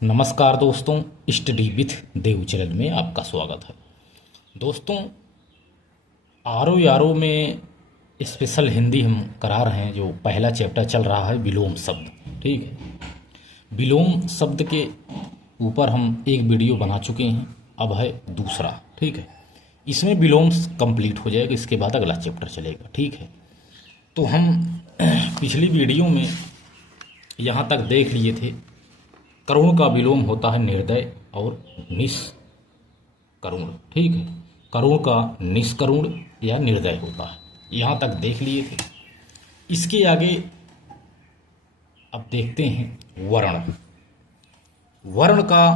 नमस्कार दोस्तों, study with Dev channel में आपका स्वागत है। दोस्तों, आरो यारो में स्पेशल हिंदी हम करा रहे हैं। जो पहला चैप्टर चल रहा है विलोम शब्द, ठीक है। विलोम शब्द के ऊपर हम एक वीडियो बना चुके हैं, अब है दूसरा, ठीक है। इसमें विलोम कंप्लीट हो जाएगा, इसके बाद अगला चैप्टर चलेगा, ठीक है। तो हम पिछली वीडियो में यहाँ तक देख लिए थे, करुण का विलोम होता है निर्दय और निष्करुण, ठीक है। करुण का निष्करुण या निर्दय होता है, यहाँ तक देख लिए थे। इसके आगे अब देखते हैं वर्ण। वर्ण का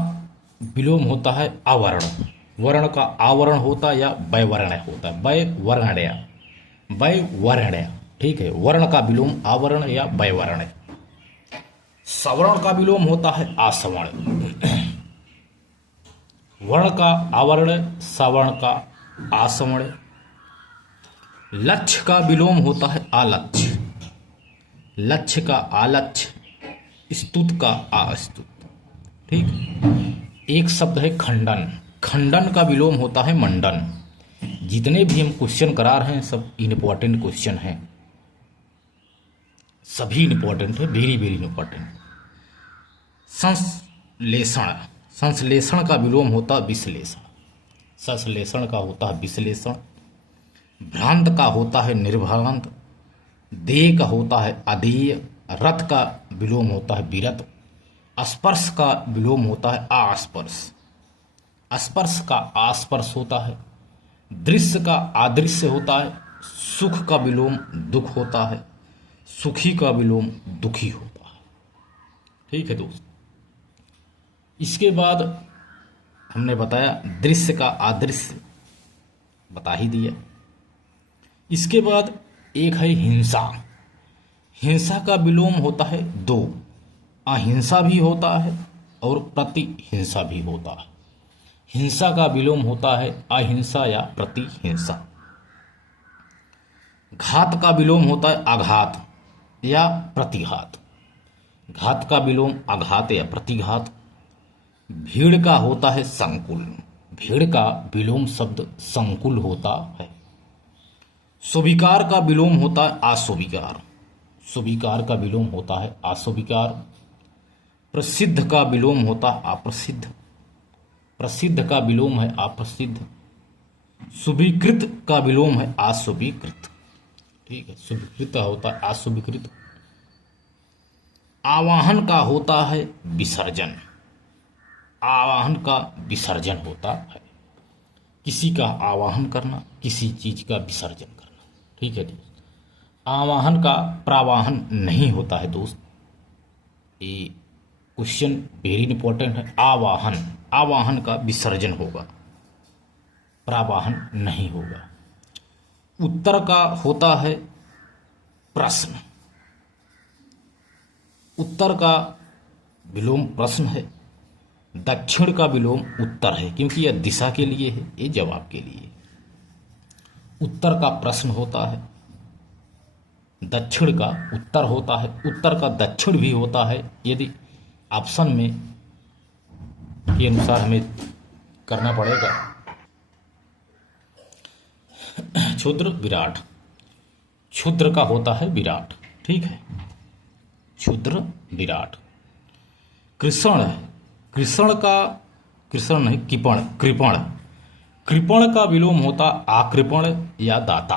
विलोम होता है आवरण। वर्ण का आवरण होता या वैवर्ण्य होता है, वैवर्ण्य, वैवर्ण्य, ठीक है। वर्ण का विलोम आवरण या वैवर्ण्य। सवर्ण का विलोम होता है आसवर्ण। वर्ण का आवरण, सवर्ण का आसवर्ण। लक्ष्य का विलोम होता है आलक्ष्य। लक्ष्य का आलक्ष्य। स्तुत का अस्तुत, ठीक। एक शब्द है खंडन। खंडन का विलोम होता है मंडन। जितने भी हम क्वेश्चन करा रहे हैं सब इंपॉर्टेंट क्वेश्चन हैं, सभी इंपॉर्टेंट है, वेरी वेरी इंपॉर्टेंट। संश्लेषण। संश्लेषण का विलोम होता है विश्लेषण। संश्लेषण का होता है विश्लेषण। भ्रांत का होता है निर्भ्रांत। देय का होता है अदेय। रत का विलोम होता है विरत। स्पर्श का विलोम होता है आस्पर्श। स्पर्श का आस्पर्श होता है। दृश्य का अदृश्य होता है। सुख का विलोम दुख होता है। सुखी का विलोम दुखी होता है, ठीक है दोस्त। इसके बाद हमने बताया दृश्य का अदृश्य, बता ही दिया। इसके बाद एक है हिंसा। हिंसा का विलोम होता है दो। अहिंसा भी होता है और प्रतिहिंसा भी होता है। हिंसा का विलोम होता है अहिंसा या प्रतिहिंसा। घात का विलोम होता है आघात या प्रतिघात। घात का विलोम आघात या प्रतिघात। भीड़ का होता है संकुल। भीड़ का विलोम शब्द संकुल होता है। स्वीकार का विलोम होता है अस्वीकार। स्वीकार का विलोम होता है अस्वीकार। प्रसिद्ध का विलोम होता है अप्रसिद्ध। प्रसिद्ध का विलोम है अप्रसिद्ध। स्वीकृत का विलोम है अस्वीकृत, ठीक है। स्वीकृत होता है अस्वीकृत। आवाहन का होता है विसर्जन। आवाहन का विसर्जन होता है। किसी का आवाहन करना, किसी चीज का विसर्जन करना, ठीक है दोस्त। आवाहन का प्रावाहन नहीं होता है दोस्त। ये क्वेश्चन वेरी इंपॉर्टेंट है। आवाहन, आवाहन का विसर्जन होगा, प्रावाहन नहीं होगा। उत्तर का होता है प्रश्न। उत्तर का विलोम प्रश्न है। दक्षिण का विलोम उत्तर है, क्योंकि यह दिशा के लिए है, ये जवाब के लिए। उत्तर का प्रश्न होता है, दक्षिण का उत्तर होता है। उत्तर का दक्षिण भी होता है, यदि ऑप्शन में के अनुसार हमें करना पड़ेगा। क्षुद्र विराट। क्षुद्र का होता है विराट, ठीक है। क्षुद्र विराट। कृषण है। कृषण का, कृषण नहीं, कृपण, कृपण। कृपण का विलोम होता आकृपण या दाता।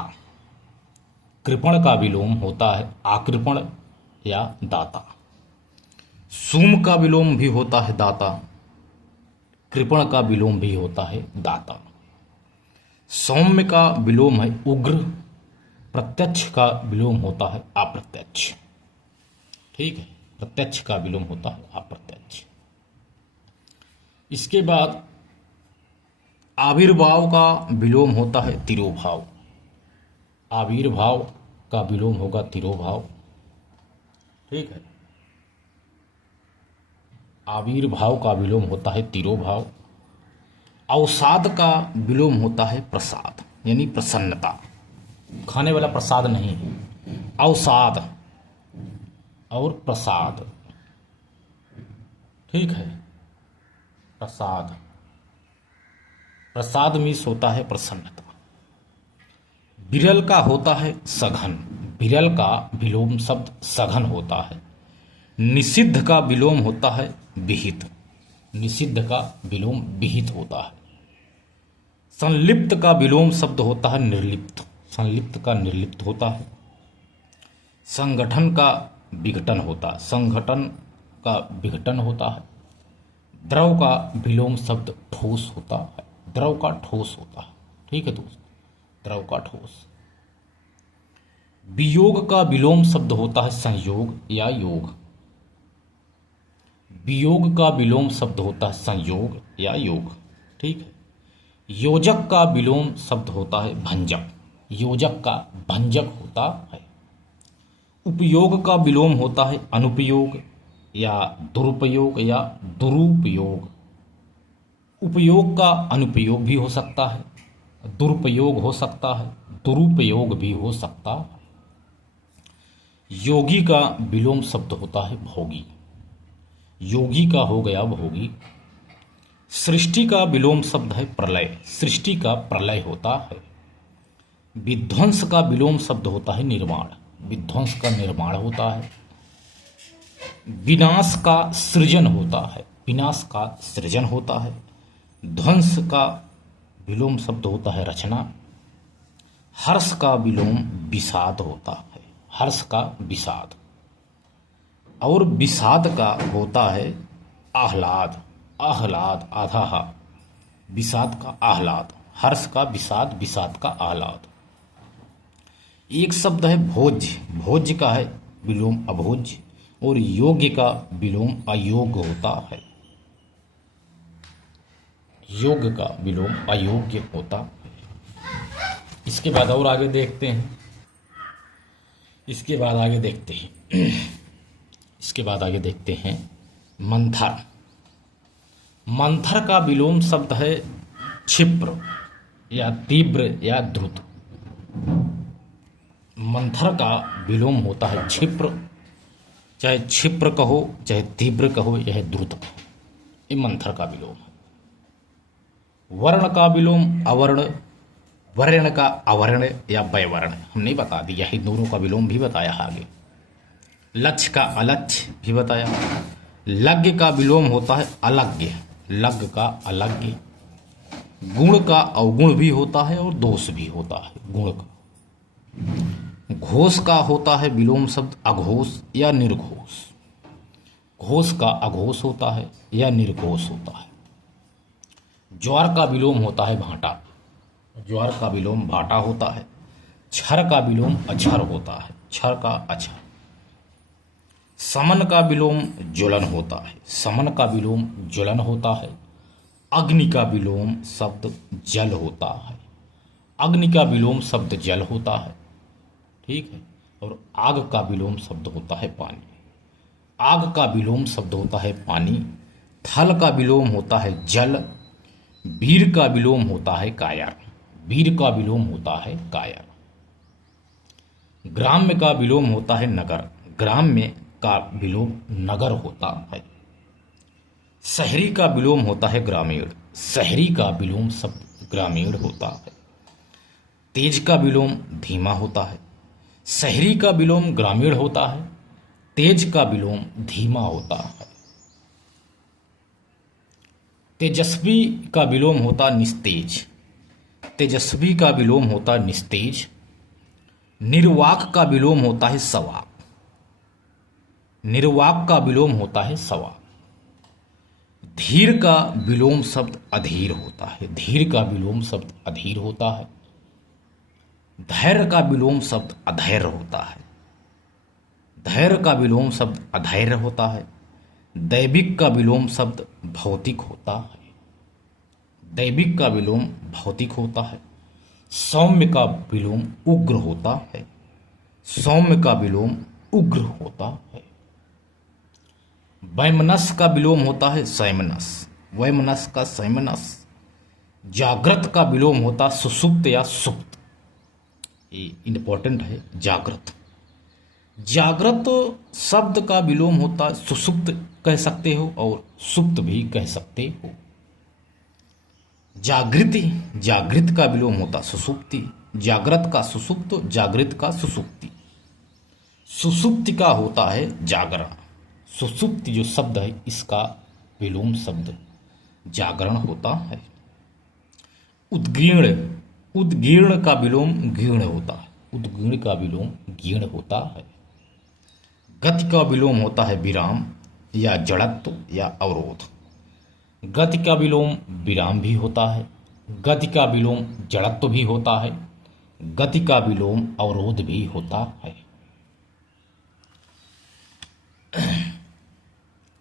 कृपण का विलोम होता है आकृपण या दाता। सूम का विलोम भी होता है दाता। कृपण का विलोम भी होता है दाता। सौम्य का विलोम है उग्र। प्रत्यक्ष का विलोम होता है अप्रत्यक्ष, ठीक है। प्रत्यक्ष का विलोम होता है अप्रत्यक्ष। इसके बाद आविर्भाव का विलोम होता है तिरोभाव। आविर्भाव का विलोम होगा तिरोभाव, ठीक है। आविर्भाव का विलोम होता है तिरोभाव। अवसाद का विलोम होता है प्रसाद, यानी प्रसन्नता। खाने वाला प्रसाद नहीं है, अवसाद और प्रसाद, ठीक है। प्रसाद। प्रसाद मीन्स होता है प्रसन्नता। विरल का होता है सघन। विरल का विलोम शब्द सघन होता है। निषिद्ध का विलोम होता है विहित। निषिद्ध का विलोम विहित होता है। संलिप्त का विलोम शब्द होता है निर्लिप्त। संलिप्त का निर्लिप्त होता है। संगठन का विघटन होता है। संगठन का विघटन होता है। द्रव का विलोम शब्द ठोस होता है। द्रव का ठोस होता है। ठीक है दोस्त, द्रव का ठोस। वियोग का विलोम शब्द होता है संयोग या योग। वियोग का विलोम शब्द होता है संयोग या योग। ठीक है। योजक का विलोम शब्द होता है भंजक। योजक का भंजक होता है। उपयोग का विलोम होता है अनुपयोग या दुरुपयोग या दुरुपयोग। उपयोग का अनुपयोग भी हो सकता है, दुरुपयोग हो सकता है, दुरुपयोग भी हो सकता है। योगी का विलोम शब्द होता है भोगी। योगी का हो गया भोगी। सृष्टि का विलोम शब्द है प्रलय। सृष्टि का प्रलय होता है। विध्वंस का विलोम शब्द होता है निर्माण। विध्वंस का निर्माण होता है। विनाश का सृजन होता है। विनाश का सृजन होता है। ध्वंस का विलोम शब्द होता है रचना। हर्ष का विलोम विषाद होता है। हर्ष का विषाद। और विषाद का होता है आह्लाद। आह्लाद आधा हा। विषाद का आह्लाद। हर्ष का विषाद, विषाद का आह्लाद। एक शब्द है भोज्य। भोज्य का है विलोम अभोज्य। और योग्य का विलोम अयोग्य होता है। योग्य का विलोम अयोग्य होता है। इसके बाद और आगे देखते हैं। इसके बाद आगे देखते हैं। इसके बाद आगे देखते हैं मंथर। मंथर का विलोम शब्द है क्षिप्र या तीव्र या द्रुत। मंथर का विलोम होता है क्षिप्र। चाहे क्षिप्र कहो, चाहे तीव्र कहो, यह द्रुत कहो, ये मंथर का विलोम है। वर्ण का विलोम अवर्ण। वर्ण का अवर्ण या वैवर्ण हमने बता दिया है। दोनों का विलोम भी बताया आगे। लक्ष्य का अलक्ष्य भी बताया। लज्ञ का विलोम होता है अलज्ञ। लज्ञ का अलज्ञ। गुण का अवगुण भी होता है और दोष भी होता है गुण का। घोष का होता है विलोम शब्द अघोष या निर्घोष। घोष का अघोष होता है या निर्घोष होता है। ज्वार का विलोम होता है भाटा। ज्वार का विलोम भाटा होता है। क्षर का विलोम अक्षर होता है। क्षर का अक्षर। समन का विलोम ज्वलन होता है। समन का विलोम ज्वलन होता है। अग्नि का विलोम शब्द जल होता है। अग्नि का विलोम शब्द जल होता है। ठीक है। और आग का विलोम शब्द होता है पानी। आग का विलोम शब्द होता है पानी। थल का विलोम होता है जल। वीर का विलोम होता है कायर। वीर का विलोम होता है कायर। ग्राम्य का विलोम होता है नगर। ग्राम्य का विलोम नगर होता है। शहरी का विलोम होता है ग्रामीण। शहरी का विलोम शब्द ग्रामीण होता है। तेज का विलोम धीमा होता है। शहरी का विलोम ग्रामीण होता है। तेज का विलोम धीमा होता है। तेजस्वी का विलोम होता निस्तेज। तेजस्वी का विलोम होता निस्तेज। निर्वाक का विलोम होता है सवाक। निर्वाक का विलोम होता है सवाक। धीर का विलोम शब्द अधीर होता है। धीर का विलोम शब्द अधीर होता है। धैर्य का विलोम शब्द अधैर्य होता है। धैर्य का विलोम शब्द अधैर्य होता है। दैविक का विलोम शब्द भौतिक होता है। दैविक का विलोम भौतिक होता है। सौम्य का विलोम उग्र होता है। सौम्य का विलोम उग्र होता है। वैमनस का विलोम होता है संयमनस। वैमनस का संयमनस। जागृत का विलोम होता सुसुप्त या सुप्त। ये इंपॉर्टेंट है जागृत। जागृत शब्द का विलोम होता सुसुप्त कह सकते हो और सुप्त भी कह सकते हो। जागृति, जागृत का विलोम होता सुसुप्ति, जागृत का सुसुप्त, जागृत का सुसुप्ति। सुसुप्ति का होता है जागरण। सुसुप्ति जो शब्द है इसका विलोम शब्द जागरण होता है। उद्गीर्ण, उद्गीर्ण का विलोम गीर्ण होता है। उद्गीर्ण का विलोम गीर्ण होता है। गति का विलोम होता है विराम या जड़त्व या अवरोध। गति का विलोम विराम भी होता है, गति का विलोम जड़त्व भी होता है, गति का विलोम अवरोध भी होता है।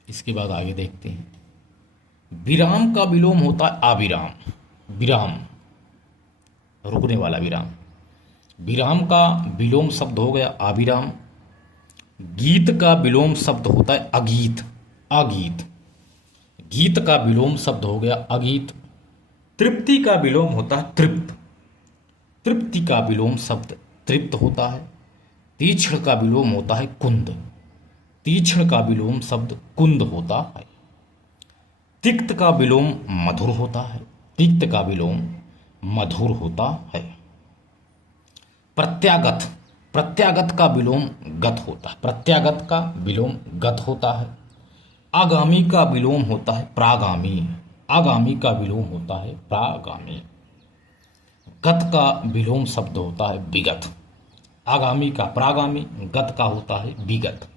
इसके बाद आगे देखते हैं। विराम का विलोम होता है अविराम। विराम, रुकने वाला विराम। विराम का विलोम शब्द हो गया अविराम। गीत का विलोम शब्द होता है अगीत, अगीत। गीत का विलोम शब्द हो गया अगीत। तृप्ति का विलोम होता है तृप्त। तृप्ति का विलोम शब्द तृप्त होता है। तीक्ष्ण का विलोम होता है कुंद। तीक्ष्ण का विलोम शब्द कुंद होता है। तिक्त का विलोम मधुर होता है। तिक्त का विलोम मधुर होता है। प्रत्यागत, प्रत्यागत का विलोम गत होता है। प्रत्यागत का विलोम गत होता है। आगामी का विलोम होता है प्रागामी। आगामी का विलोम होता है प्रागामी। गत का विलोम शब्द होता है विगत। आगामी का प्रागामी, गत का होता है विगत।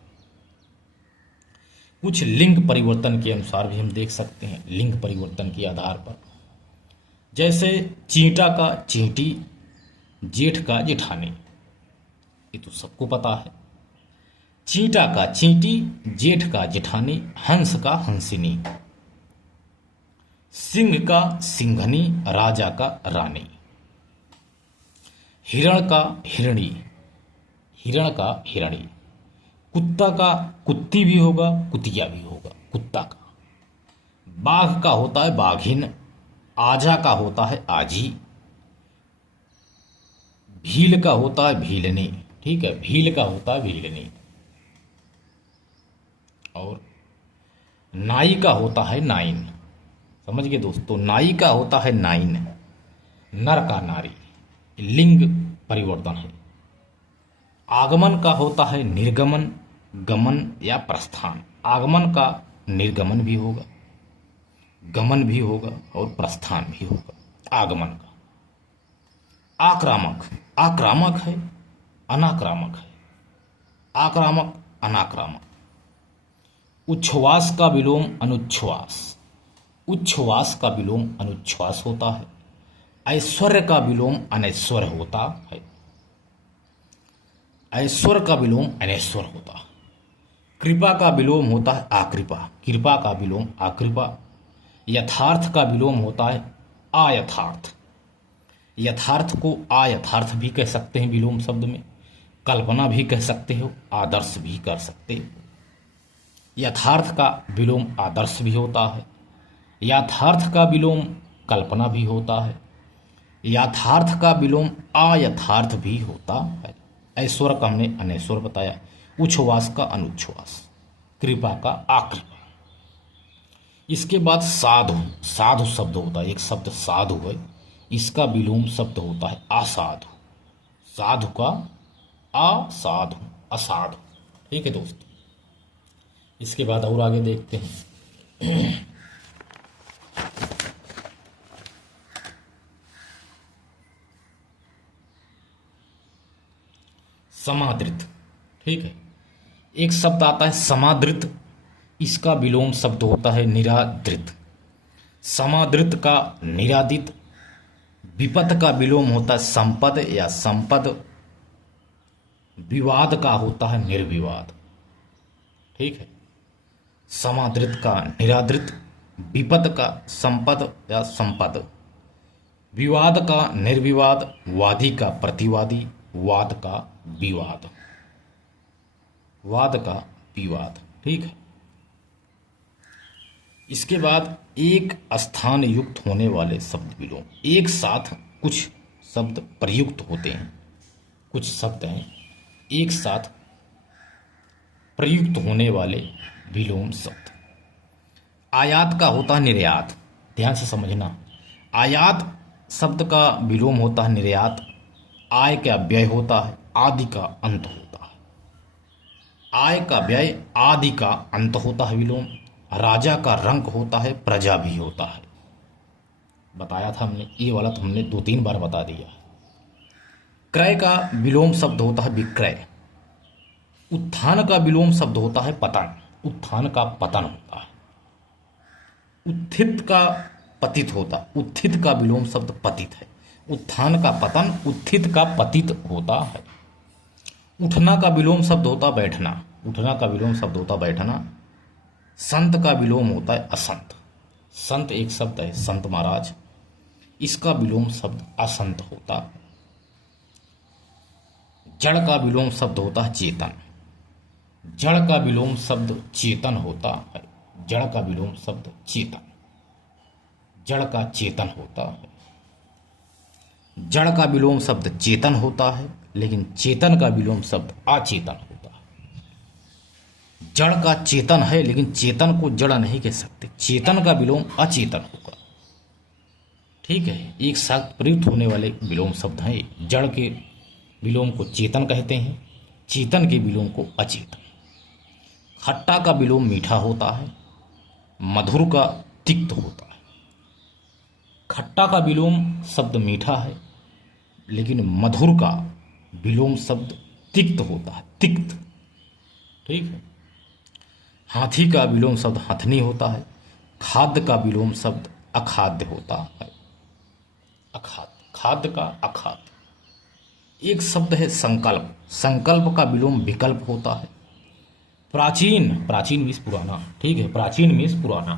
कुछ लिंग परिवर्तन के अनुसार भी हम देख सकते हैं, लिंग परिवर्तन के आधार पर। जैसे चींटा का चींटी, जेठ का जेठानी, ये तो सबको पता है। चींटा का चींटी, जेठ का जेठानी, हंस का हंसिनी, सिंह का सिंघनी, राजा का रानी। हिरण का हिरणी, हिरण का हिरणी। कुत्ता का कुत्ती भी होगा, कुतिया भी होगा, कुत्ता का। बाघ का होता है बाघिन। आजा का होता है आजी। भील का होता है भीलनी। ठीक है, भील का होता है भीलनी। और नाई का होता है नाइन। समझ गए दोस्तों, नाई का होता है नाइन। नर का नारी, लिंग परिवर्तन है। आगमन का होता है निर्गमन, गमन या प्रस्थान। आगमन का निर्गमन भी होगा, गमन भी होगा और प्रस्थान भी होगा। आगमन का। आक्रामक, आक्रामक है, अनाक्रामक है। आक्रामक, अनाक्रामक। उच्छ्वास का विलोम अनुच्छ्वास। उच्छ्वास का विलोम अनुच्छ्वास होता है। ऐश्वर्य का विलोम अनैश्वर्य होता है। ऐश्वर्य का विलोम अनैश्वर्य होता है। कृपा का विलोम होता है आकृपा। कृपा का विलोम आकृपा। यथार्थ का विलोम होता है अयथार्थ। यथार्थ को अयथार्थ भी कह सकते हैं विलोम शब्द में। कल्पना भी कह सकते हो, आदर्श भी कर सकते हो। यथार्थ का विलोम आदर्श भी होता है। यथार्थ का विलोम कल्पना भी होता है। यथार्थ का विलोम अयथार्थ भी होता है। ऐश्वर्य का हमने अनैश्वर्य बताया। उच्छ्वास का अनुच्छ्वास, कृपा का आकृपा। इसके बाद साधु, साधु शब्द होता है। एक शब्द साधु है, इसका विलोम शब्द होता है असाधु। साधु का असाधु, असाधु। ठीक है दोस्तों, इसके बाद और आगे देखते हैं। समादृत। ठीक है, एक शब्द आता है समादृत, इसका विलोम शब्द होता है निरादृत। समादृत का निरादित। विपद का विलोम होता है संपद या संपद। विवाद का होता है निर्विवाद। ठीक है, समादृत का निरादृत, विपद का संपद या संपद, विवाद का निर्विवाद, वादी का प्रतिवादी, वाद का विवाद, वाद का विवाद। ठीक है, इसके बाद एक स्थान युक्त होने वाले शब्द विलोम। एक साथ कुछ शब्द प्रयुक्त होते हैं, कुछ शब्द हैं एक साथ प्रयुक्त होने वाले विलोम शब्द। आयात का होता है निर्यात। ध्यान से समझना, आयात शब्द का विलोम होता है निर्यात। आय का व्यय होता है, आदि का अंत होता है। आय का व्यय, आदि का अंत होता है विलोम। राजा का रंक होता है, प्रजा भी होता है। बताया था हमने, ये वाला तो हमने 2-3 बार बता दिया। क्रय का विलोम शब्द होता है विक्रय। उत्थान का विलोम शब्द होता है पतन। उत्थान का पतन होता है। उत्थित का पतित होता, उत्थित का विलोम शब्द पतित है। उत्थान का पतन, उत्थित का पतित होता है। उठना का विलोम शब्द होता बैठना। उठना का विलोम शब्द होता बैठना। संत का विलोम होता है असंत। संत एक शब्द है, संत महाराज, इसका विलोम शब्द असंत होता है। जड़ का विलोम शब्द होता है चेतन। जड़ का विलोम शब्द चेतन होता है। जड़ का विलोम शब्द चेतन। जड़ का चेतन होता है। जड़ का विलोम शब्द चेतन होता है, लेकिन चेतन का विलोम शब्द अचेतन होता है। जड़ का चेतन है, लेकिन चेतन को जड़ नहीं कह सकते। चेतन का विलोम अचेतन होगा। ठीक है, एक साथ प्रयुक्त होने वाले विलोम शब्द हैं। जड़ के विलोम को चेतन कहते हैं, चेतन के विलोम को अचेतन। खट्टा का विलोम मीठा होता है, मधुर का तिक्त होता है। खट्टा का विलोम शब्द मीठा है, लेकिन मधुर का विलोम शब्द तिक्त होता है, तिक्त। ठीक है। हाथी का विलोम शब्द हथनी होता है। खाद्य का विलोम शब्द अखाद्य होता है। अखाद्य, खाद्य का अखाद्य। एक शब्द है संकल्प। संकल्प का विलोम विकल्प होता है। प्राचीन, प्राचीन मीन्स पुराना। ठीक है, प्राचीन मीन्स पुराना।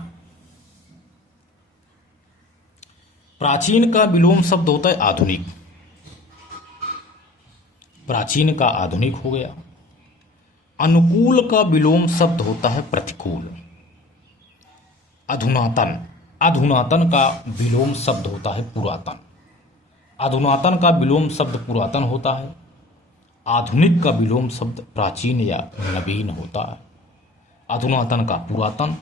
प्राचीन का विलोम शब्द होता है आधुनिक। प्राचीन का आधुनिक हो गया। अनुकूल का विलोम शब्द होता है प्रतिकूल। अधुनातन, अधुनातन का विलोम शब्द होता है पुरातन। अधुनातन का विलोम शब्द पुरातन होता है। आधुनिक का विलोम शब्द प्राचीन या नवीन होता है। अधुनातन का पुरातन,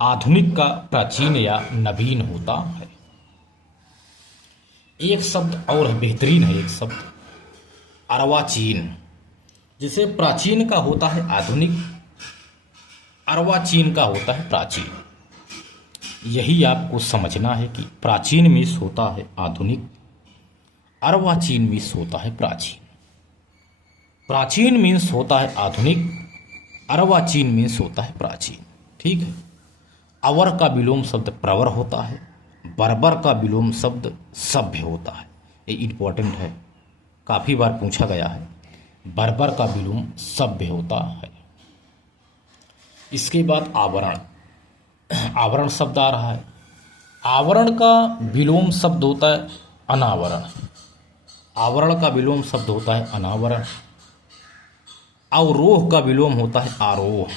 आधुनिक का प्राचीन या नवीन होता है। एक शब्द और है, बेहतरीन है एक शब्द, अर्वाचीन। जिसे प्राचीन का होता है आधुनिक, अर्वाचीन का होता है प्राचीन। यही आपको समझना है कि प्राचीन मीन्स होता है आधुनिक, अर्वाचीन मीन्स होता है प्राचीन। प्राचीन मीन्स होता है आधुनिक, अर्वाचीन मीन्स होता है प्राचीन। ठीक है। अवर का विलोम शब्द प्रवर होता है। बर्बर का विलोम शब्द सभ्य होता है। ये इंपॉर्टेंट है, काफी बार पूछा गया है। बर्बर का विलोम सभ्य होता है। इसके बाद आवरण, आवरण शब्द आ रहा है। आवरण का विलोम शब्द होता है अनावरण। आवरण का विलोम शब्द होता है अनावरण। अवरोह का विलोम होता है आरोह।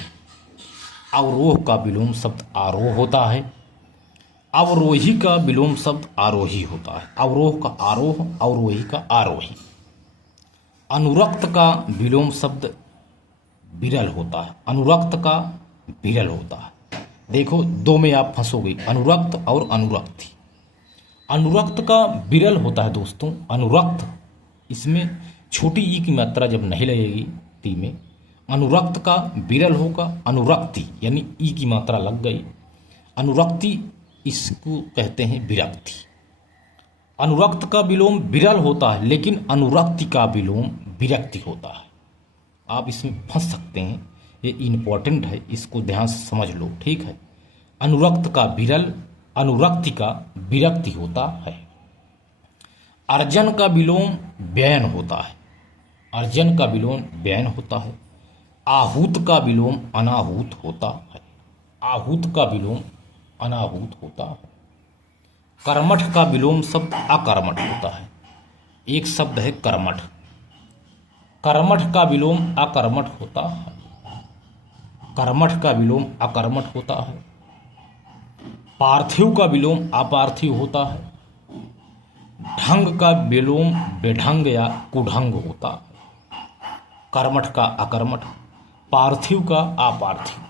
अवरोह का विलोम शब्द आरोह होता है। अवरोही का विलोम शब्द आरोही होता है। अवरोह का आरोह, अवरोही का आरोही। अनुरक्त का विलोम शब्द विरल होता है। अनुरक्त का विरल होता है। देखो, दो में आप फंसोगे, अनुरक्त और अनुरक्ति। अनुरक्त का विरल होता है दोस्तों। अनुरक्त, इसमें छोटी ई की मात्रा जब नहीं लगेगी ती में, अनुरक्त का विरल होगा। अनुरक्ति यानी ई की मात्रा लग गई, अनुरक्ति इसको कहते हैं विरक्ति। अनुरक्त का विलोम विरल होता है, लेकिन अनुरक्ति का विलोम विरक्ति होता है। आप इसमें फंस सकते हैं, ये इंपॉर्टेंट है, इसको ध्यान से समझ लो। ठीक है। अनुरक्त का विरल, अनुरक्ति का विरक्ति होता है। अर्जन का विलोम व्ययन होता है। अर्जन का विलोम व्ययन होता है। आहूत का विलोम अनाहूत होता है। आहूत का विलोम अनाहूत होता है। कर्मठ का विलोम शब्द अकर्मठ होता है। एक शब्द है कर्मठ। कर्मठ का विलोम अकर्मठ होता है। कर्मठ का विलोम अकर्मठ होता है। पार्थिव का विलोम अपार्थिव होता है। ढंग का विलोम बेढंग या कुढंग होता है। कर्मठ का अकर्मठ, पार्थिव का अपार्थिव।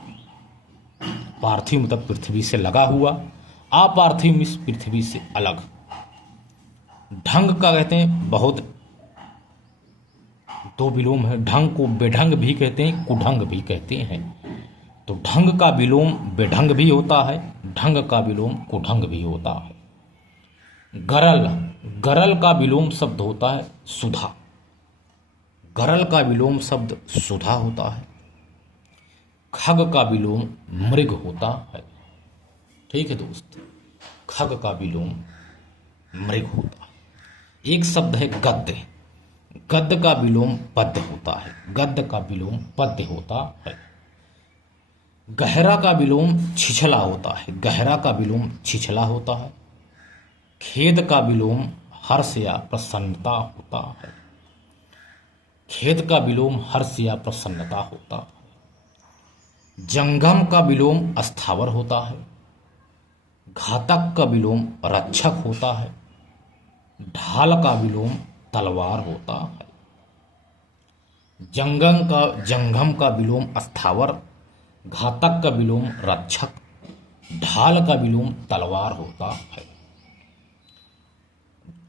पार्थिव मतलब पृथ्वी से लगा हुआ, अपार्थिव मीन्स पृथ्वी से अलग। ढंग का कहते हैं बहुत, दो विलोम है। ढंग को बेढंग भी कहते हैं, कुढंग भी कहते हैं। तो ढंग का विलोम बेढंग भी होता है, ढंग का विलोम कुढंग भी होता है। गरल, गरल का विलोम शब्द होता है सुधा, गरल का विलोम शब्द सुधा होता है। खग का विलोम मृग होता है। ठीक है दोस्त, खग का विलोम मृग होता है। एक शब्द है गद्य, गद्य का विलोम पद्य होता है, गद्य का विलोम पद्य होता है। गहरा का विलोम छिछला होता है, गहरा का विलोम छिछला होता है। खेद का विलोम हर्ष या प्रसन्नता होता है, खेद का विलोम हर्ष या प्रसन्नता होता है। जंगम का विलोम अस्थावर होता है, घातक का विलोम रक्षक होता है। ढाल का विलोम तलवार होता है। जंगम का विलोम अस्थावर, घातक का विलोम रक्षक, ढाल का विलोम तलवार होता है।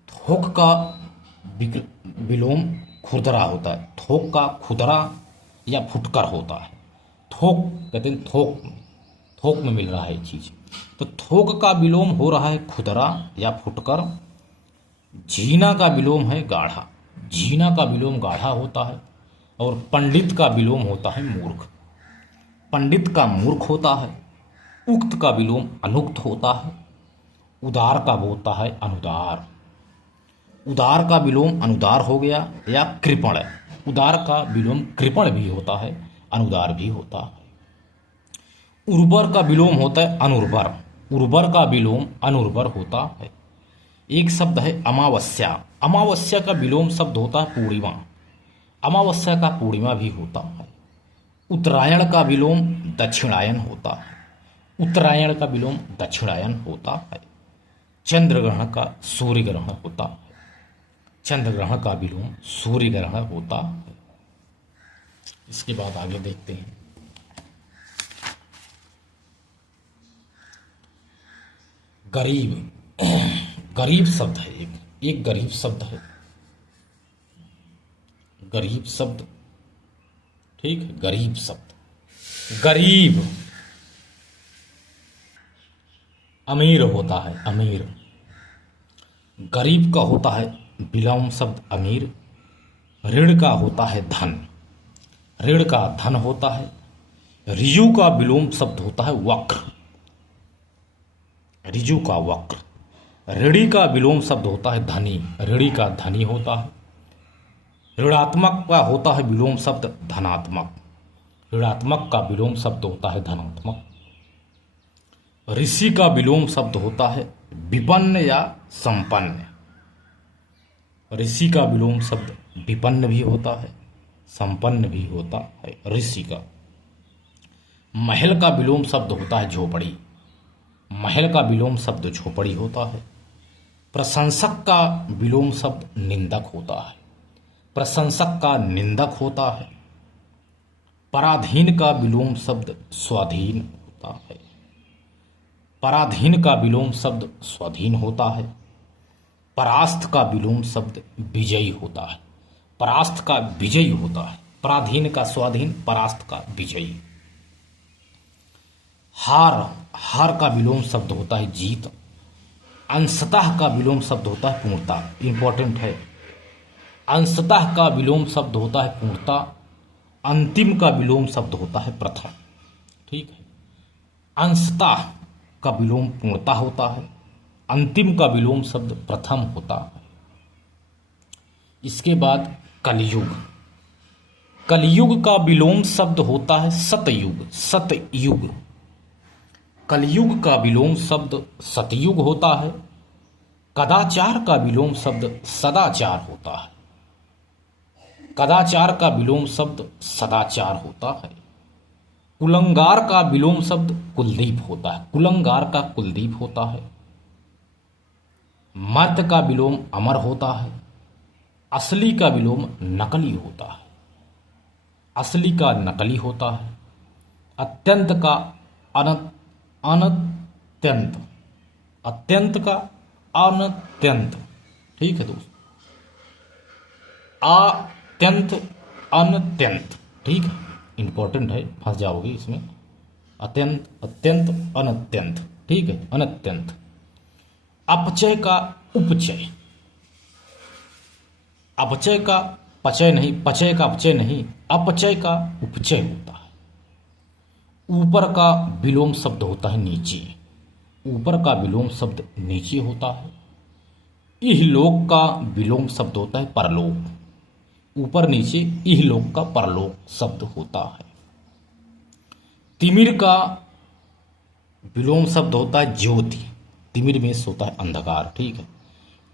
थोक का विलोम खुरदरा होता है, थोक का खुदरा या फुटकर होता है। थोक कहते हैं थोक, थोक में मिल रहा है चीज, तो थोक का विलोम हो रहा है खुदरा या फुटकर। झीना का विलोम है गाढ़ा, झीना का विलोम गाढ़ा होता है। और पंडित का विलोम होता है मूर्ख, पंडित का मूर्ख होता है। उक्त का विलोम अनुक्त होता है। उदार का होता है अनुदार, उदार का विलोम अनुदार हो गया या कृपण, उदार का विलोम कृपण भी होता है, अनुदार भी होता है। उर्वर का विलोम होता है अनुर्वर, उर्वर का विलोम अनुर्वर होता है। एक शब्द है अमावस्या, अमावस्या का विलोम शब्द होता है पूर्णिमा, अमावस्या का पूर्णिमा भी होता है। उत्तरायण का विलोम दक्षिणायन होता है, उत्तरायण का विलोम दक्षिणायन होता है। चंद्र ग्रहण का सूर्य ग्रहण होता है, चंद्र ग्रहण का विलोम सूर्य ग्रहण होता है। इसके बाद आगे देखते हैं। गरीब, गरीब शब्द है एक गरीब शब्द है, गरीब शब्द, ठीक है, गरीब शब्द। गरीब अमीर होता है, अमीर। गरीब का होता है विलोम शब्द अमीर। ऋण का होता है धन, ऋण का धन होता है। ऋजु का विलोम शब्द होता है वक्र, ऋजु का वक्र। ऋणी का विलोम शब्द होता है धनी, ऋणी का धनी होता है। ऋणात्मक का होता है विलोम शब्द धनात्मक, ऋणात्मक का विलोम शब्द होता है धनात्मक। ऋषि का विलोम शब्द होता है विपन्न या संपन्न, ऋषि का विलोम शब्द विपन्न भी होता है, संपन्न भी होता है ऋषि का। महल का विलोम शब्द होता है झोपड़ी, महल का विलोम शब्द झोपड़ी होता है। प्रशंसक का विलोम शब्द निंदक होता है, प्रशंसक का निंदक होता है। पराधीन का विलोम शब्द स्वाधीन होता है, पराधीन का विलोम शब्द स्वाधीन होता है। परास्त का विलोम शब्द विजयी होता है, परास्त का विजयी होता है। पराधीन का स्वाधीन, परास्त का विजयी। हार, हार का विलोम शब्द होता है जीत। अंशतः का विलोम शब्द होता है पूर्णता, इंपॉर्टेंट है। अंशतः का विलोम शब्द होता है पूर्णता। अंतिम का विलोम शब्द होता है प्रथम, ठीक है। अंशतः का विलोम पूर्णता होता है, अंतिम का विलोम शब्द प्रथम होता है। इसके बाद कलयुग, कलयुग का विलोम शब्द होता है सतयुग, सतयुग। कलयुग का विलोम शब्द सतयुग होता है। कदाचार का विलोम शब्द सदाचार होता है, कदाचार का विलोम शब्द सदाचार होता है। कुलंगार का विलोम शब्द कुलदीप होता है, कुलंगार का कुलदीप होता है। मर्त का विलोम अमर होता है। असली का विलोम नकली होता है, असली का नकली होता है। अत्यंत का अनत्यंत, अत्यंत का अनत्यंत, ठीक है दोस्त। अत्यंत, अनत्यंत, ठीक है, इंपॉर्टेंट है, फंस जाओगे इसमें। अत्यंत, अत्यंत, अनत्यंत, ठीक है, अनत्यंत। अपचय का उपचय, अपचय का पचय नहीं, पचय का अपचय नहीं, अपचय का उपचय होता है। ऊपर का विलोम शब्द होता है नीचे, ऊपर का विलोम शब्द नीचे होता है। इहलोक का विलोम शब्द होता है परलोक, ऊपर नीचे इहलोक का परलोक शब्द होता है। तिमिर का विलोम शब्द होता है ज्योति, तिमिर में होता है अंधकार, ठीक है।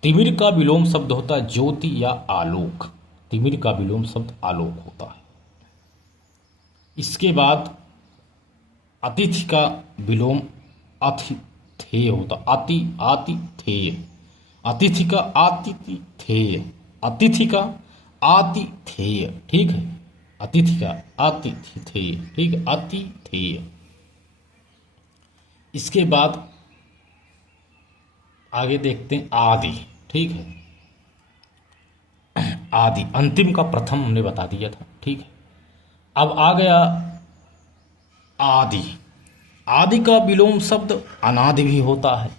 तिमिर का विलोम शब्द होता है ज्योति या आलोक, तिमिर का विलोम शब्द आलोक होता है। इसके बाद अतिथि का विलोम आतिथेय होता, आतिथेय, अतिथि का आतिथेय, अतिथि का आतिथेय, ठीक है, अतिथि का आतिथेय, ठीक है, आतिथेय। इसके बाद आगे देखते हैं आदि, ठीक है, आदि, अंतिम का प्रथम हमने बता दिया था, ठीक है। अब आ गया आदि, आदि का विलोम शब्द अनादि भी होता है,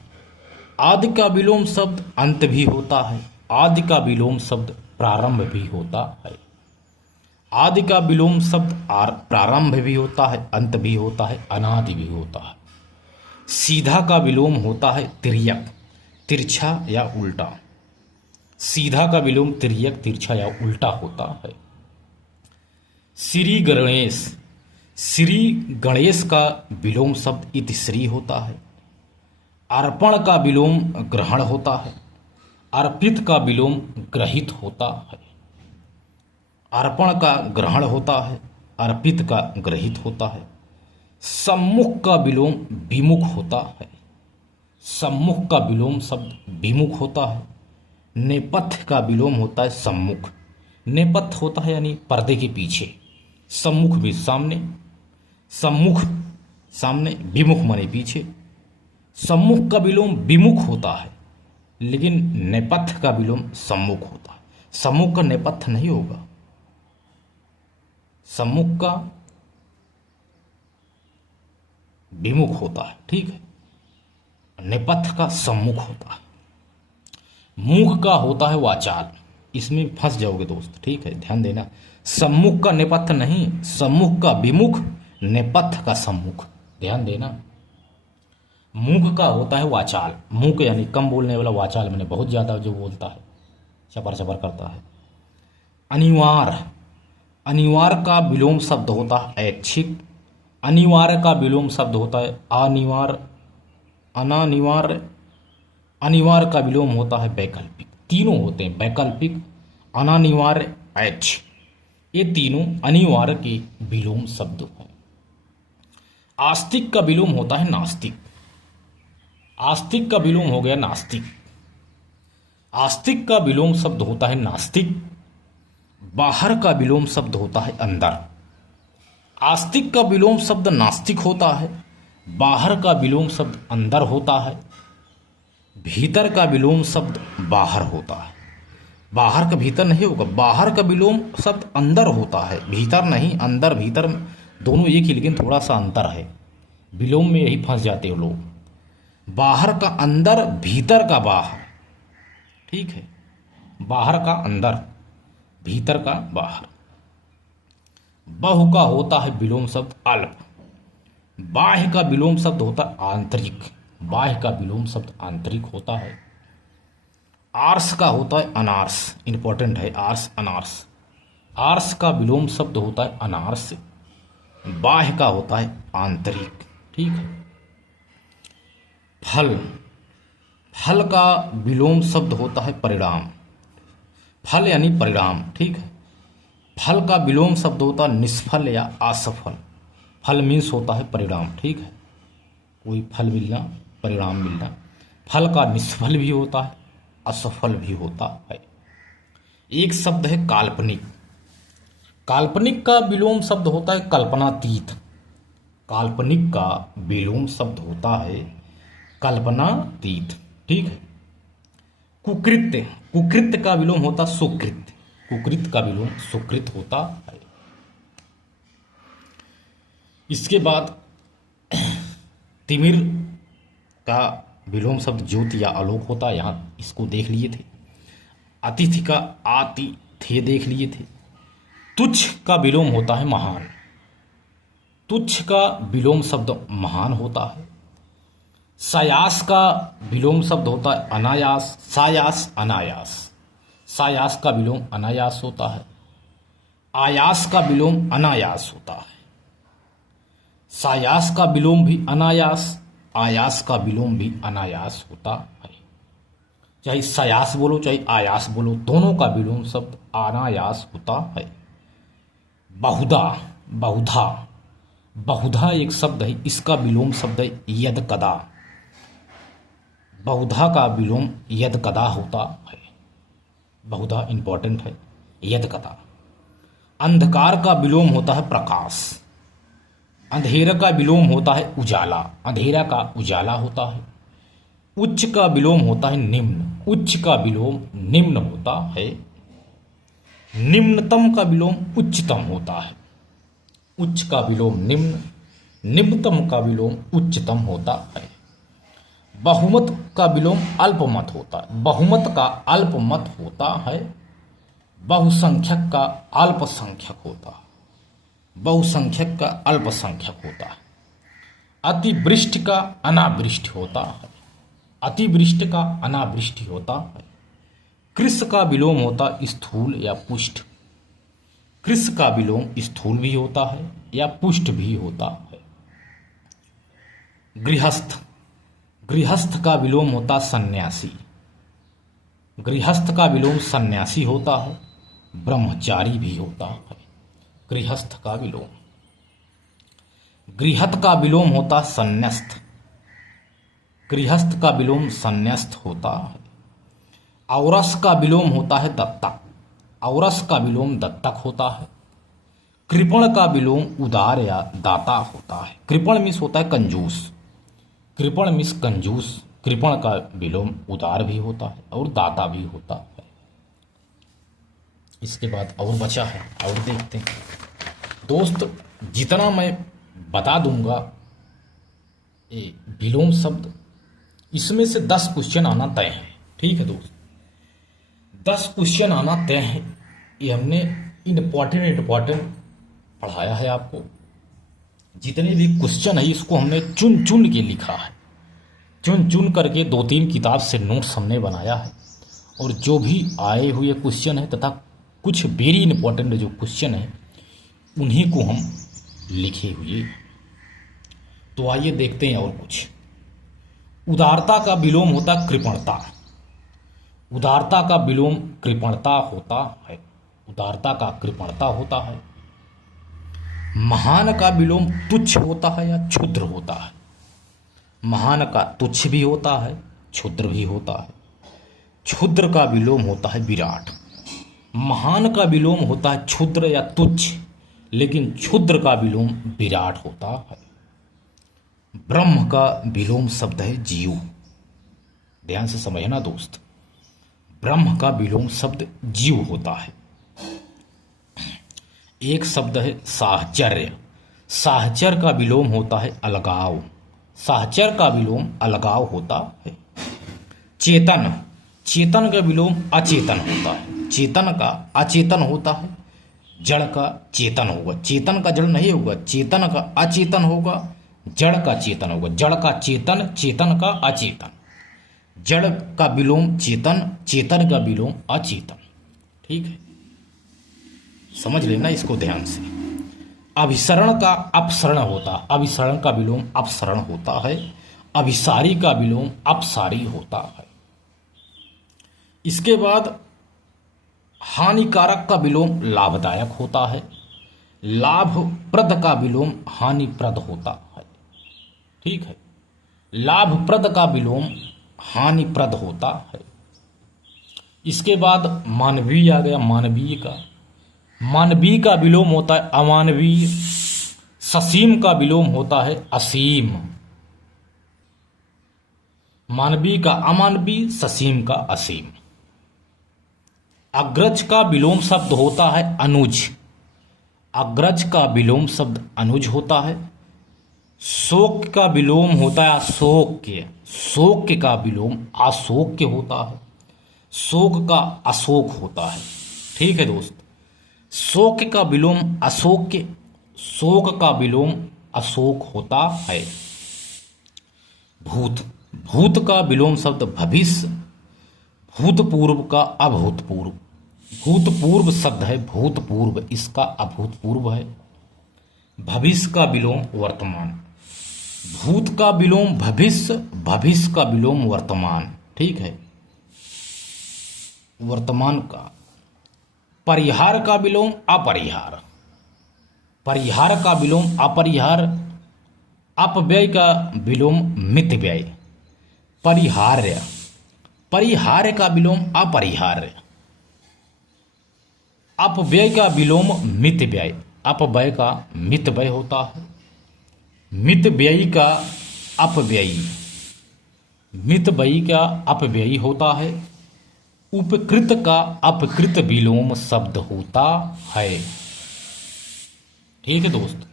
आदि का विलोम शब्द अंत भी होता है, आदि का विलोम शब्द प्रारंभ भी होता है। आदि का विलोम शब्द प्रारंभ भी होता है, अंत भी होता है, अनादि भी होता है। सीधा का विलोम होता है तिर्यक, तिरछा या उल्टा, सीधा का विलोम तिर्यक, तिरछा या उल्टा होता है। श्री गणेश, श्री गणेश का विलोम शब्द इतिश्री होता है। अर्पण का विलोम ग्रहण होता है, अर्पित का विलोम ग्रहित होता है। अर्पण का ग्रहण होता है, अर्पित का ग्रहित होता है। सम्मुख का विलोम विमुख होता है, सम्मुख का विलोम शब्द विमुख होता है। नेपथ्य का विलोम होता है सम्मुख, नेपथ्य होता है यानी पर्दे के पीछे, सम्मुख भी सामने, सम्मुख सामने, विमुख माने पीछे। सम्मुख का विलोम विमुख होता है, लेकिन नेपथ्य का विलोम सम्मुख होता है। सम्मुख का नेपथ्य नहीं होगा, सम्मुख का विमुख होता है, ठीक है, नेपथ्य का सम्मुख होता है। मुख का होता है वाचाल, इसमें फंस जाओगे दोस्त, ठीक है, ध्यान देना। सम्मुख का नेपथ्य नहीं, सम्मुख का विमुख, नेपथ्य का सम्मुख, ध्यान देना। मुख का होता है वाचाल, मुख यानी कम बोलने वाला, वाचाल मैंने बहुत ज्यादा जो बोलता है, चपर चपर करता है। अनिवार्य, अनिवार्य का विलोम शब्द होता है ऐच्छिक, अनिवार्य का विलोम शब्द होता है अनिवार्य, अनानिवार्य, अनिवार्य का विलोम होता है वैकल्पिक, तीनों होते हैं वैकल्पिक, अनानिवार्य, ऐच्छिक, ये तीनों अनिवार्य के विलोम शब्द हैं। आस्तिक का विलोम होता है नास्तिक, आस्तिक का विलोम हो गया नास्तिक। आस्तिक का विलोम शब्द होता है नास्तिक, बाहर का विलोम शब्द होता है अंदर। आस्तिक का विलोम शब्द नास्तिक होता है, बाहर का विलोम शब्द अंदर होता है, भीतर का विलोम शब्द बाहर होता है। बाहर का भीतर नहीं होगा, बाहर का विलोम शब्द अंदर होता है, भीतर नहीं, अंदर भीतर दोनों एक ही, लेकिन थोड़ा सा अंतर है, विलोम में यही फंस जाते हो लोग। बाहर का अंदर, भीतर का बाहर, ठीक है, बाहर का अंदर, भीतर का बाहर। बहु का होता है विलोम शब्द अल्प, बाह्य का विलोम शब्द होता है आंतरिक, बाह्य का विलोम शब्द आंतरिक होता है। आर्स का होता है अनार्स, इंपॉर्टेंट है, आर्स अनार्स, आर्स का विलोम शब्द होता है अनार्स, बाह्य का होता है आंतरिक, ठीक है। फल, फल का विलोम शब्द होता है परिणाम, फल यानी परिणाम, ठीक है। फल का विलोम शब्द होता है निष्फल या असफल, फल मीन्स होता है परिणाम, ठीक है, कोई फल मिलना, परिणाम मिलना। फल का निष्फल भी होता है, असफल भी होता है। एक शब्द है काल्पनिक, काल्पनिक का विलोम शब्द होता है कल्पनातीत, काल्पनिक का विलोम शब्द होता है कल्पनातीत, ठीक है। कुकृत्य, कुकृत्य का विलोम होता सुकृत्य, कुकृत्य का विलोम सुकृत होता है। इसके बाद तिमिर का विलोम शब्द ज्योति या आलोक होता है, यहां इसको देख लिए थे। अतिथि का आतिथ्य देख लिए थे। तुच्छ का विलोम होता है महान, तुच्छ का विलोम शब्द महान होता है। सायास का विलोम शब्द होता है अनायास, सायास अनायास, सायास का विलोम अनायास होता है। आयास का विलोम अनायास होता है। सायास का विलोम भी अनायास, आयास का विलोम भी अनायास होता है। चाहे सायास बोलो चाहे आयास बोलो, दोनों का विलोम शब्द अनायास होता है। बहुधा, बहुधा, बहुधा एक शब्द है, इसका विलोम शब्द है यद कदा, बहुधा का विलोम यद कदा होता है। बहुधा इंपॉर्टेंट है, यद कदा। अंधकार का विलोम होता है प्रकाश, अंधेरा का विलोम होता है उजाला, अंधेरा का उजाला होता है। उच्च का विलोम होता है निम्न, उच्च का विलोम निम्न होता है। निम्नतम का विलोम उच्चतम होता है, उच्च का विलोम निम्न, निम्नतम का विलोम उच्चतम होता है। बहुमत का विलोम अल्पमत होता है, बहुमत का अल्पमत होता है। बहुसंख्यक का अल्पसंख्यक होता है, बहुसंख्यक का अल्पसंख्यक होता है। अतिवृष्टि का अनावृष्टि होता है, अतिवृष्टि का अनावृष्टि होता है। कृष का विलोम होता स्थूल या पुष्ट, कृष का विलोम स्थूल भी होता है या पुष्ट भी होता है। गृहस्थ, गृहस्थ का विलोम होता सन्यासी, गृहस्थ का विलोम सन्यासी होता है, ब्रह्मचारी भी होता है। गृहस्थ का विलोम, गृहस्थ का विलोम होता संन्यस्त, गृहस्थ का विलोम संन्यस्त होता है। औरस का विलोम होता है दत्तक, औरस का विलोम दत्तक होता है। कृपण का विलोम उदार या दाता होता है, कृपण मीन्स होता है कंजूस, कृपण मीन्स कंजूस, कृपण का विलोम उदार भी होता है और दाता भी होता है। इसके बाद और बचा है, और देखते हैं दोस्त। जितना मैं बता दूंगा ये विलोम शब्द, इसमें से 10 क्वेश्चन आना तय है। ठीक है दोस्त, 10 क्वेश्चन आना तय है। ये हमने इम्पॉर्टेंट पढ़ाया है आपको। जितने भी क्वेश्चन है इसको हमने चुन चुन के लिखा है, चुन चुन करके 2-3 किताब से नोट्स हमने बनाया है। और जो भी आए हुए क्वेश्चन है तथा कुछ वेरी इंपॉर्टेंट जो क्वेश्चन है उन्हीं को हम लिखे हुए। तो आइए देखते हैं और कुछ। उदारता का विलोम होता कृपणता, उदारता का विलोम कृपणता होता है, उदारता का कृपणता होता है। महान का विलोम तुच्छ होता है या क्षुद्र होता है, महान का तुच्छ भी होता है, क्षुद्र भी होता है। क्षुद्र का विलोम होता है विराट, महान का विलोम होता है क्षुद्र या तुच्छ, लेकिन क्षुद्र का विलोम विराट होता है। ब्रह्म का विलोम शब्द है जीव, ध्यान से समझना दोस्त। ब्रह्म का विलोम शब्द जीव होता है। एक शब्द है साहचर्य, साहचर का विलोम होता है अलगाव, साहचर का विलोम अलगाव होता है। चेतन, चेतन का विलोम अचेतन होता है, चेतन का अचेतन होता है। जड़ का चेतन होगा, चेतन का जड़ नहीं होगा, चेतन का अचेतन होगा, जड़ का चेतन होगा। जड़ का चेतन, चेतन का अचेतन। जड़ का विलोम चेतन, चेतन का विलोम अचेतन। ठीक है, समझ लेना इसको ध्यान से। अभिसरण का अपसरण होता, अभिसरण का विलोम अपसरण होता है। अभिसारी का विलोम अपसारी होता है। इसके बाद हानिकारक का विलोम लाभदायक होता है। लाभप्रद का विलोम हानिप्रद होता है। ठीक है, लाभप्रद का विलोम हानिप्रद होता है। इसके बाद मानवीय आ गया, मानवीय का, मानवीय का विलोम होता है अमानवीय। ससीम का विलोम होता है असीम, मानवी का अमानवी, ससीम का असीम। अग्रज का विलोम शब्द होता है अनुज। अग्रज का विलोम शब्द अनुज होता है। शोक का विलोम होता है अशोक्य। शोक का विलोम अशोक्य होता है। शोक का अशोक होता है। ठीक है दोस्त, शोक का विलोम अशोक्य, शोक का विलोम अशोक होता है। भूत, भूत का विलोम शब्द भविष्य। भूतपूर्व का अभूतपूर्व। भूतपूर्व शब्द है भूतपूर्व, इसका अभूतपूर्व है। भविष्य का विलोम वर्तमान। भूत का विलोम भविष्य, भविष्य का विलोम वर्तमान। ठीक है, वर्तमान का। परिहार का विलोम अपरिहार। परिहार का विलोम अपरिहार। अपव्यय का विलोम मितव्यय। परिहार्य, परिहार्य का विलोम अपरिहार्य। अपव्यय का विलोम मितव्यय। अपव्यय का मितव्यय होता है। मितव्ययी का अपव्ययी। मितव्ययी का अपव्ययी होता है। उपकृत का अपकृत विलोम शब्द होता है। ठीक है दोस्त,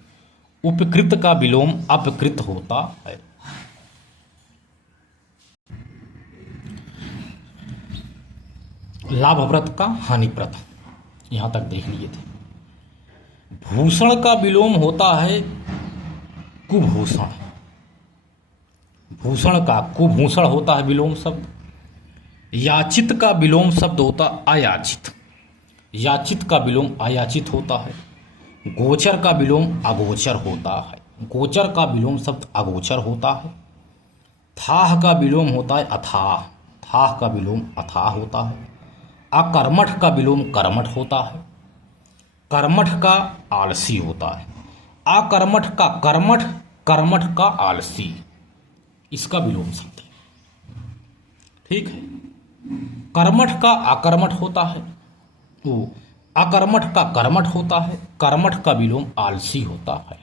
उपकृत का विलोम अपकृत होता है। लाभप्रद का हानिप्रद, यहां तक देख लिए थे। भूषण का विलोम होता है कुभूषण। भूषण का कुभूषण होता है विलोम शब्द। याचित का विलोम शब्द होता अयाचित। याचित का विलोम अयाचित होता है। गोचर का विलोम अगोचर होता है। गोचर का विलोम शब्द अगोचर होता है। थाह का विलोम होता है अथाह। थाह का विलोम अथाह होता है। अकर्मठ का विलोम कर्मठ होता है। कर्मठ का आलसी होता है। अकर्मठ का कर्मठ, कर्मठ का आलसी, इसका विलोम शब्द है। ठीक है, कर्मठ का अकर्मठ होता है, वो अकर्मठ का कर्मठ होता है। कर्मठ का विलोम आलसी होता है।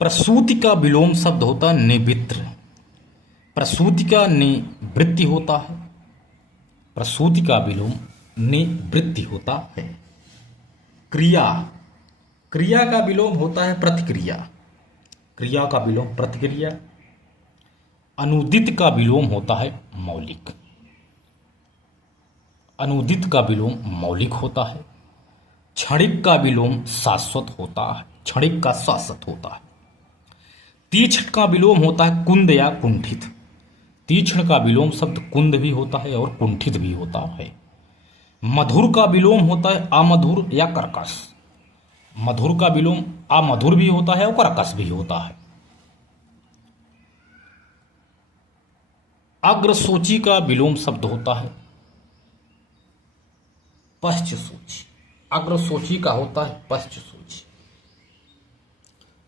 प्रसूति का विलोम शब्द होता है निवृत्त। प्रसूति का निवृत्ति होता है। प्रसूति का विलोम निवृत्ति होता है। क्रिया, क्रिया का विलोम होता है प्रतिक्रिया। क्रिया का विलोम प्रतिक्रिया। अनुदित का विलोम होता है मौलिक। अनुदित का विलोम मौलिक होता है। क्षणिक का विलोम शाश्वत होता है। क्षणिक का शाश्वत होता है। तीक्ष्ण का विलोम होता है कुंद या कुंठित। तीक्ष्ण का विलोम शब्द कुंद भी होता है और कुंठित भी होता है। मधुर का विलोम होता है अमधुर या कर्कश। मधुर का विलोम अमधुर भी होता है और कर्कश भी होता है। अग्रसूची का विलोम शब्द होता है पश्चसूची। अग्रसूची का होता है पश्चसूची।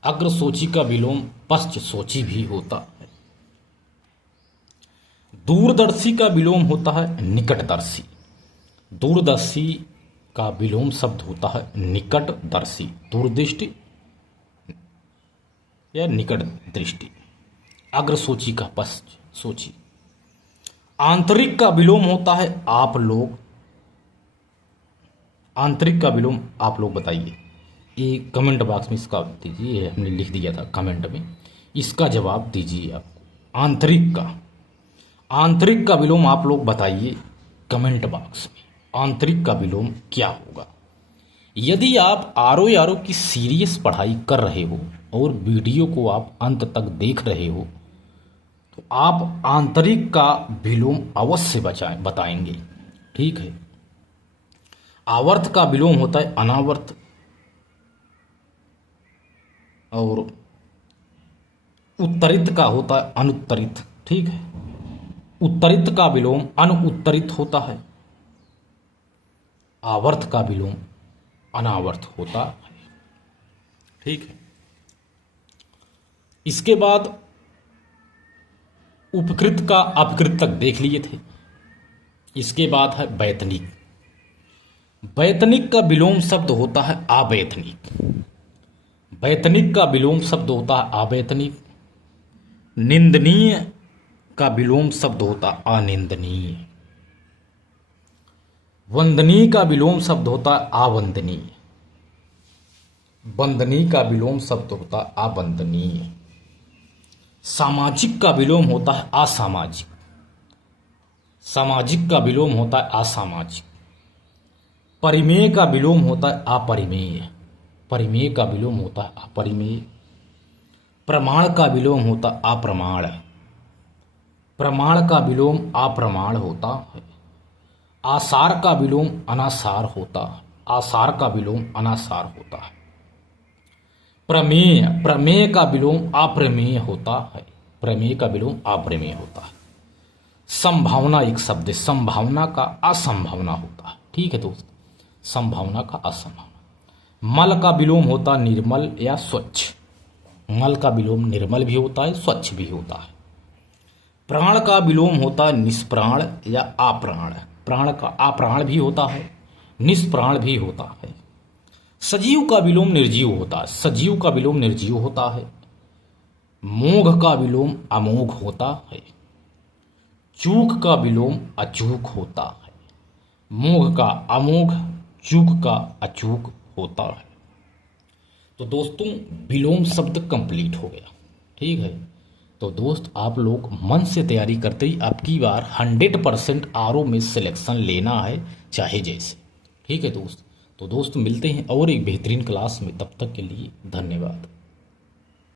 अग्रसूची का विलोम पश्चसूची भी होता है। दूरदर्शी का विलोम होता है निकटदर्शी। दूरदर्शी का विलोम शब्द होता है निकटदर्शी। दूरदृष्टि या निकट दृष्टि। अग्रसूची का पश्चसूची। आंतरिक का विलोम होता है आप लोग। आंतरिक का विलोम आप लोग बताइए। ये कमेंट बॉक्स में इसका दीजिए, ये हमने लिख दिया था कमेंट में, इसका जवाब दीजिए आप। आंतरिक का, आंतरिक का विलोम आप लोग बताइए कमेंट बॉक्स में। आंतरिक का विलोम क्या होगा? यदि आप आरओ की सीरियस पढ़ाई कर रहे हो और वीडियो को आप अंत तक देख रहे हो तो आप आंतरिक का विलोम अवश्य बताएंगे। ठीक है। आवर्त का विलोम होता है अनावर्त और उत्तरित का होता है अनुत्तरित। ठीक है। उत्तरित का विलोम अनुत्तरित होता है। आवर्त का विलोम अनावर्त होता है। ठीक है। इसके बाद उपकृत का अपकृत तक देख लिए थे। इसके बाद है वैतनिक। वैतनिक का विलोम शब्द होता है अवैतनिक। वैतनिक का विलोम शब्द होता है अवैतनिक। निंदनीय का विलोम शब्द होता अनिंदनीय। वंदनीय का विलोम शब्द होता आवंदनीय। वंदनीय का विलोम शब्द होता आवंदनीय। सामाजिक का विलोम होता है असामाजिक। सामाजिक का विलोम होता है असामाजिक। परिमेय का विलोम होता है अपरिमेय। परिमेय का विलोम होता है अपरिमेय। प्रमाण का विलोम होता अप्रमाण। प्रमाण का विलोम अप्रमाण होता है। आसार का विलोम अनासार होता है। आसार का विलोम अनासार होता है। प्रमेय, प्रमेय का विलोम अप्रमेय होता है। प्रमेय का विलोम अप्रमेय होता है। संभावना एक शब्द है, संभावना का असंभावना होता है। ठीक है दोस्त, संभावना का असंभावना। मल का विलोम होता निर्मल या स्वच्छ। मल का विलोम निर्मल भी होता है, स्वच्छ भी होता है। प्राण का विलोम होता निष्प्राण या अप्राण। प्राण का अप्राण भी होता है, निष्प्राण भी होता है। सजीव का विलोम निर्जीव होता है। सजीव का विलोम निर्जीव होता है। मोघ का विलोम अमोघ होता है। चूक का विलोम अचूक होता है। मोघ का अमोघ, चूक का अचूक होता है। तो दोस्तों विलोम शब्द कंप्लीट हो गया। ठीक है, तो दोस्त आप लोग मन से तैयारी करते ही आपकी बार 100% आरओ में सिलेक्शन लेना है, चाहे जैसे। ठीक है दोस्त, तो दोस्त मिलते हैं और एक बेहतरीन क्लास में। तब तक के लिए धन्यवाद।